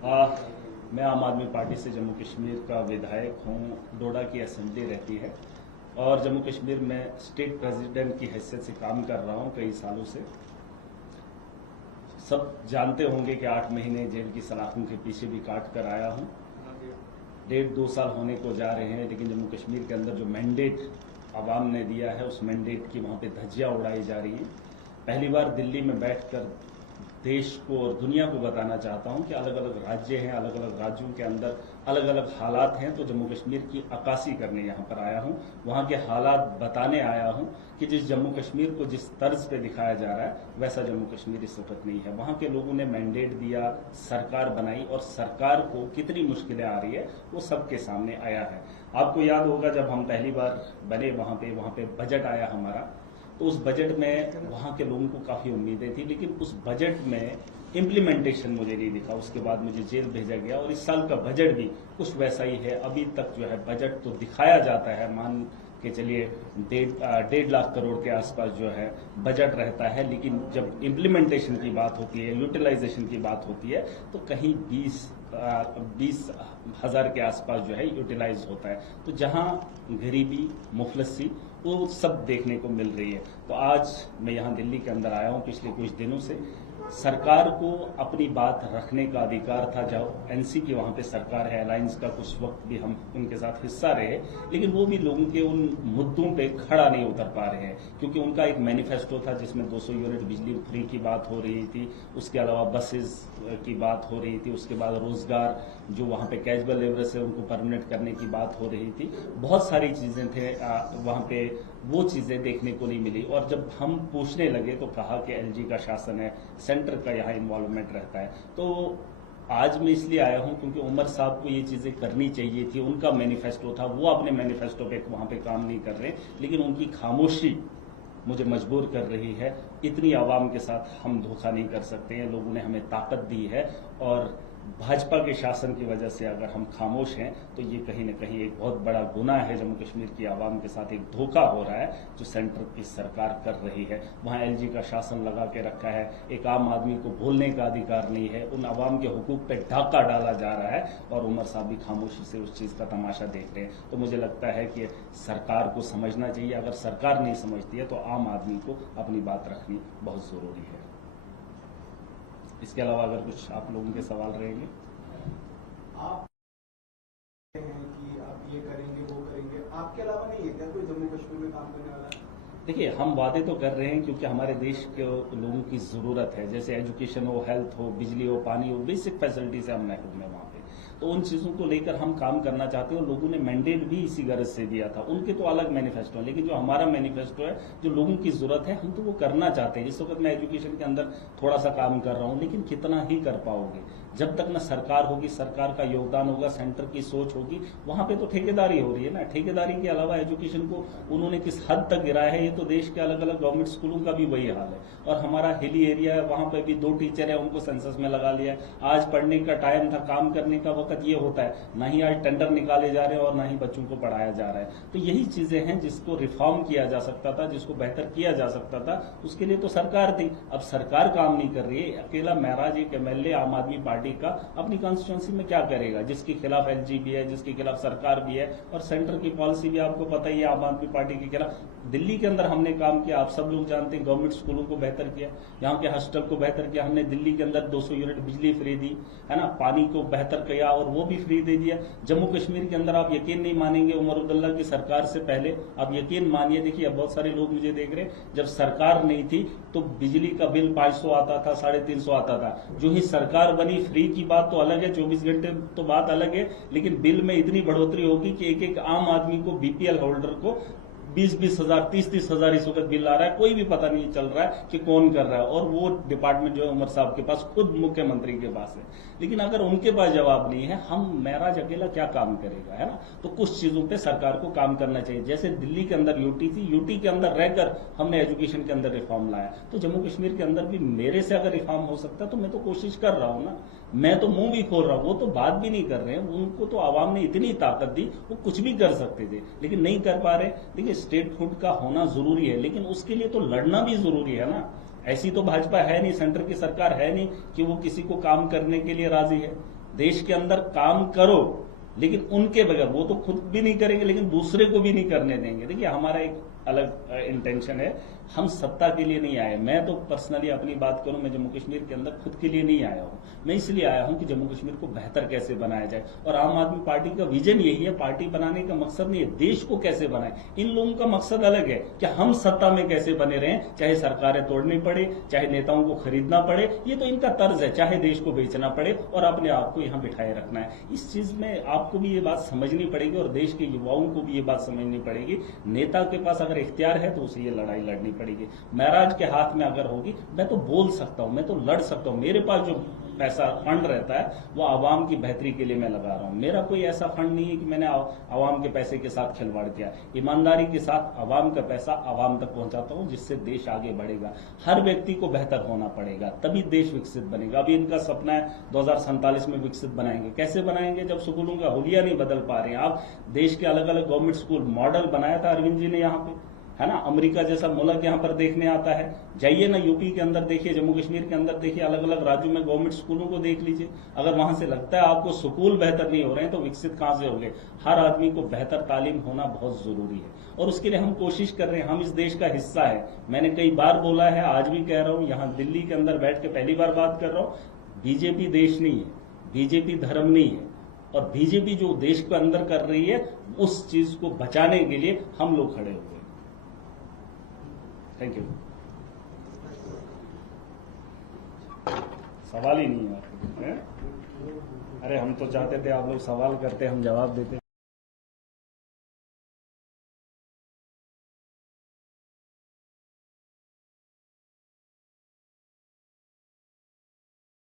मैं आम आदमी पार्टी से जम्मू कश्मीर का विधायक हूँ। डोडा की असेंबली रहती है और जम्मू कश्मीर में स्टेट प्रेसिडेंट की हैसियत से काम कर रहा हूँ कई सालों से। सब जानते होंगे कि 8 महीने जेल की सलाखों के पीछे भी काट कर आया हूँ। 1.5-2 साल होने को जा रहे हैं, लेकिन जम्मू कश्मीर के अंदर जो मैंडेट आवाम ने दिया है उस मैंडेट की वहाँ पे धज्जियाँ उड़ाई जा रही हैं। पहली बार दिल्ली में बैठकर देश को और दुनिया को बताना चाहता हूं कि अलग अलग राज्य हैं, अलग अलग राज्यों के अंदर अलग अलग हालात हैं। तो जम्मू कश्मीर की अक्कासी करने यहां पर आया हूं, वहां के हालात बताने आया हूं कि जिस जम्मू कश्मीर को जिस तर्ज पे दिखाया जा रहा है वैसा जम्मू कश्मीर इस वक्त नहीं है। वहां के लोगों ने मैंडेट दिया, सरकार बनाई और सरकार को कितनी मुश्किलें आ रही है वो सबके सामने आया है। आपको याद होगा जब हम पहली बार बने वहां पे बजट आया हमारा, तो उस बजट में वहां के लोगों को काफी उम्मीदें थी, लेकिन उस बजट में इम्प्लीमेंटेशन मुझे नहीं दिखा। उसके बाद मुझे जेल भेजा गया और इस साल का बजट भी कुछ वैसा ही है। अभी तक जो है बजट तो दिखाया जाता है, मान के चलिए 1.5 लाख करोड़ के आसपास जो है बजट रहता है, लेकिन जब इम्प्लीमेंटेशन की बात होती है, यूटिलाइजेशन की बात होती है, तो कहीं 20,000 के आसपास जो है यूटिलाइज होता है। तो जहां गरीबी, मुफलसी वो सब देखने को मिल रही है। तो आज मैं यहाँ दिल्ली के अंदर आया हूँ पिछले कुछ दिनों से। सरकार को अपनी बात रखने का अधिकार था। जब एनसी की वहाँ पे सरकार है, अलायंस का कुछ वक्त भी हम उनके साथ हिस्सा रहे, लेकिन वो भी लोगों के उन मुद्दों पे खड़ा नहीं उतर पा रहे हैं, क्योंकि उनका एक मैनिफेस्टो था जिसमें 200 यूनिट बिजली फ्री की बात हो रही थी, उसके अलावा बसेस की बात हो रही थी, उसके बाद रोजगार जो वहाँ पे कैजुअल लेबर से उनको परमानेंट करने की बात हो रही थी। बहुत सारी चीजें थे वहाँ पे, वो चीजें देखने को नहीं मिली। और जब हम पूछने लगे तो कहा कि एलजी का शासन है, सेंटर का यहाँ इन्वॉल्वमेंट रहता है। तो आज मैं इसलिए आया हूं क्योंकि उमर साहब को ये चीजें करनी चाहिए थी, उनका मैनिफेस्टो था, वो अपने मैनिफेस्टो पे वहां पे काम नहीं कर रहे, लेकिन उनकी खामोशी मुझे मजबूर कर रही है। इतनी आवाम के साथ हम धोखा नहीं कर सकते हैं, लोगों ने हमें ताकत दी है और भाजपा के शासन की वजह से अगर हम खामोश हैं तो ये कहीं न कहीं एक बहुत बड़ा गुनाह है। जम्मू कश्मीर की आवाम के साथ एक धोखा हो रहा है जो सेंटर की सरकार कर रही है। वहाँ एलजी का शासन लगा के रखा है, एक आम आदमी को बोलने का अधिकार नहीं है, उन आवाम के हुकूक पे डाका डाला जा रहा है और उमर साहब भी खामोशी से उस चीज़ का तमाशा देख रहे हैं। तो मुझे लगता है कि सरकार को समझना चाहिए। अगर सरकार नहीं समझती है तो आम आदमी को अपनी बात रखनी बहुत ज़रूरी है। इसके अलावा अगर कुछ आप लोगों के सवाल रहेंगे। आप हैं कि आप ये करेंगे वो करेंगे, आपके अलावा नहीं है क्या कोई जम्मू कश्मीर में काम करने वाला? देखिए, हम वादे तो कर रहे हैं क्योंकि हमारे देश के लोगों की जरूरत है, जैसे एजुकेशन हो, हेल्थ हो, बिजली हो, पानी हो, बेसिक फैसिलिटी से हम महरूम है वहाँ पे। तो उन चीज़ों को लेकर हम काम करना चाहते हैं और लोगों ने मैंडेट भी इसी गरज से दिया था। उनके तो अलग मैनिफेस्टो है, लेकिन जो हमारा मैनिफेस्टो है, जो लोगों की जरूरत है, हम तो वो करना चाहते हैं। इस वक्त मैं एजुकेशन के अंदर थोड़ा सा काम कर रहा हूँ, लेकिन कितना ही कर पाओगे जब तक न सरकार होगी, सरकार का योगदान होगा, सेंटर की सोच होगी। वहां पे तो ठेकेदारी हो रही है ना। ठेकेदारी के अलावा एजुकेशन को उन्होंने किस हद तक गिराया है, ये तो देश के अलग अलग गवर्नमेंट स्कूलों का भी वही हाल है। और हमारा हिली एरिया है, वहां पे भी 2 टीचर है, उनको सेंसस में लगा लिया है। आज पढ़ने का टाइम था, काम करने का वक्त ये होता है, ना ही आज टेंडर निकाले जा रहे हैं और ना ही बच्चों को पढ़ाया जा रहा है। तो यही चीजें हैं जिसको रिफॉर्म किया जा सकता था, जिसको बेहतर किया जा सकता था, उसके लिए तो सरकार थी। अब सरकार काम नहीं कर रही है। अकेला महराज एक एमएलए आम आदमी पार्टी का अपनी कॉन्स्टिट्यूंसी में क्या करेगा, जिसके खिलाफ एलजी भी है, जिसके खिलाफ सरकार भी है और सेंटर की पॉलिसी भी आपको पता ही है आम आदमी पार्टी के खिलाफ। दिल्ली के अंदर हमने काम किया, आप सब लोग जानते हैं, गवर्नमेंट स्कूलों को बेहतर किया, यहाँ के हॉस्टल को बेहतर किया हमने। दिल्ली के अंदर 200 यूनिट बिजली फ्री दी है ना, पानी को बेहतर किया और वो भी फ्री दे दिया। जम्मू कश्मीर के अंदर आप यकीन नहीं मानेंगे, उमर अब्दुल्ला की सरकार से पहले, आप यकीन मानिए, देखिए अब बहुत सारे लोग मुझे देख रहे हैं, जब सरकार नहीं थी तो बिजली का बिल 500 आता था, 350 आता था। जो ही सरकार बनी, फ्री की बात तो अलग है, 24 घंटे तो बात अलग है, लेकिन बिल में इतनी बढ़ोतरी होगी कि एक एक आम आदमी को, बीपीएल होल्डर को 20-20 हजार, 30-30 हजार इस वक्त बिल आ रहा है। कोई भी पता नहीं चल रहा है कि कौन कर रहा है। और वो डिपार्टमेंट जो है उमर साहब के पास, खुद मुख्यमंत्री के पास है। लेकिन अगर उनके पास जवाब नहीं है, हम महराज अकेला क्या काम करेगा, है ना। तो कुछ चीजों पे सरकार को काम करना चाहिए। जैसे दिल्ली के अंदर यूटी थी, यूटी के अंदर रहकर हमने एजुकेशन के अंदर रिफॉर्म लाया, तो जम्मू कश्मीर के अंदर भी मेरे से अगर रिफॉर्म हो सकता तो मैं तो कोशिश कर रहा हूं ना। मैं तो मुंह भी खोल रहा हूं, वो तो बात भी नहीं कर रहे हैं। उनको तो आवाम ने इतनी ताकत दी, वो कुछ भी कर सकते थे, लेकिन नहीं कर पा रहे। देखिए, स्टेट हुड का होना जरूरी है, लेकिन उसके लिए तो लड़ना भी जरूरी है ना। ऐसी तो भाजपा है नहीं, सेंटर की सरकार है नहीं कि वो किसी को काम करने के लिए राजी है। देश के अंदर काम करो, लेकिन उनके बगैर, वो तो खुद भी नहीं करेंगे लेकिन दूसरे को भी नहीं करने देंगे। देखिए हमारा एक अलग इंटेंशन है, हम सत्ता के लिए नहीं आए। मैं तो पर्सनली अपनी बात करूं, मैं जम्मू कश्मीर के अंदर खुद के लिए नहीं आया हूं। मैं इसलिए आया हूं कि जम्मू कश्मीर को बेहतर कैसे बनाया जाए, और आम आदमी पार्टी का विजन यही है। पार्टी बनाने का मकसद नहीं है देश को कैसे बनाए, इन लोगों का मकसद अलग है कि हम सत्ता में कैसे बने रहें, चाहे सरकारें तोड़नी पड़े, चाहे नेताओं को खरीदना पड़े, ये तो इनका तर्ज है, चाहे देश को बेचना पड़े और अपने आप को यहां बिठाए रखना है। इस चीज में आपको भी ये बात समझनी पड़ेगी और देश के युवाओं को भी ये बात समझनी पड़ेगी। नेता के पास अगर इख्तियार है तो उसे ये लड़ाई लड़नी पड़ेगी। महाराज के हाथ में अगर होगी, मैं तो बोल सकता हूं, मैं तो लड़ सकता हूं। मेरे पास जो पैसा फंड रहता है वो आवाम की बेहतरी के लिए मैं लगा रहा हूं। मेरा कोई ऐसा फंड नहीं है कि मैंने आवाम के पैसे के साथ खिलवाड़ किया। ईमानदारी के साथ आवाम का पैसा आवाम तक पहुंचाता हूं, जिससे देश आगे बढ़ेगा। हर व्यक्ति को बेहतर होना पड़ेगा, तभी देश विकसित बनेगा। अभी इनका सपना है 2047 में विकसित बनाएंगे। कैसे बनाएंगे जब स्कूलों का हुलिया नहीं बदल पा रहे हैं आप। देश के अलग अलग गवर्नमेंट स्कूल मॉडल बनाया था अरविंद जी ने यहाँ पे, है ना। अमेरिका जैसा मुल्क यहाँ पर देखने आता है, जाइए ना यूपी के अंदर देखिए, जम्मू कश्मीर के अंदर देखिए, अलग अलग राज्यों में गवर्नमेंट स्कूलों को देख लीजिए। अगर वहां से लगता है आपको स्कूल बेहतर नहीं हो रहे हैं तो विकसित कहां से होंगे। हर आदमी को बेहतर तालीम होना बहुत जरूरी है और उसके लिए हम कोशिश कर रहे हैं। हम इस देश का हिस्सा है, मैंने कई बार बोला है, आज भी कह रहा हूं, यहाँ दिल्ली के अंदर बैठ के पहली बार बात कर रहा हूं। बीजेपी देश नहीं है, बीजेपी धर्म नहीं है, और बीजेपी जो देश के अंदर कर रही है उस चीज को बचाने के लिए हम लोग खड़े हुए। Thank you. सवाल ही नहीं है। अरे हम तो चाहते थे आप लोग सवाल करते, हम जवाब देते।